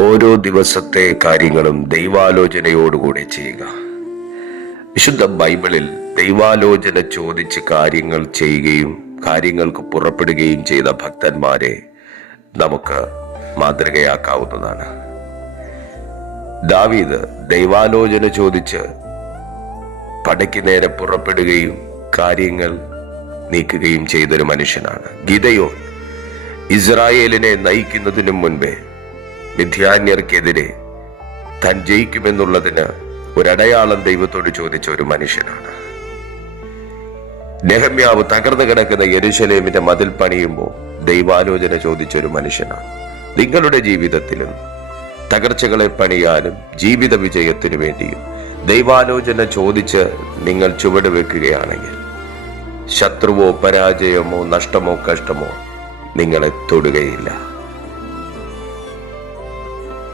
ഓരോ ദിവസത്തെ കാര്യങ്ങളും ദൈവാലോചനയോടുകൂടി ചെയ്യുക. വിശുദ്ധ ബൈബിളിൽ ദൈവാലോചന ചോദിച്ച് കാര്യങ്ങൾ ചെയ്യുകയും കാര്യങ്ങൾക്ക് പുറപ്പെടുകയും ചെയ്ത ഭക്തന്മാരെ നമുക്ക് മാതൃകയാക്കാവുന്നതാണ്. ദാവീദ് ദൈവാലോചന ചോദിച്ച് പടയ്ക്ക് നേരെ പുറപ്പെടുകയും കാര്യങ്ങൾ നീക്കുകയും ചെയ്തൊരു മനുഷ്യനാണ്. ഗിദെയോൻ ഇസ്രായേലിനെ നയിക്കുന്നതിനു മുൻപേ മിദ്യാന്യർക്കെതിരെ താൻ ജയിക്കുമെന്നുള്ളതിന് ഒരടയാളം ദൈവത്തോട് ചോദിച്ച ഒരു മനുഷ്യനാണ്. നെഹമ്യാവ് തകർന്നു കിടക്കുന്ന യെരൂശലേമിന്റെ മതിൽ പണിയുമ്പോൾ ദൈവാലോചന ചോദിച്ച ഒരു മനുഷ്യനാണ്. നിങ്ങളുടെ ജീവിതത്തിലും തകർച്ചകളെ പണിയാനും ജീവിത വിജയത്തിനു വേണ്ടിയും ദൈവാലോചന ചോദിച്ച് നിങ്ങൾ ചുവട് വെക്കുകയാണെങ്കിൽ ശത്രുവോ പരാജയമോ നഷ്ടമോ കഷ്ടമോ നിങ്ങളെ തൊടുകയില്ല.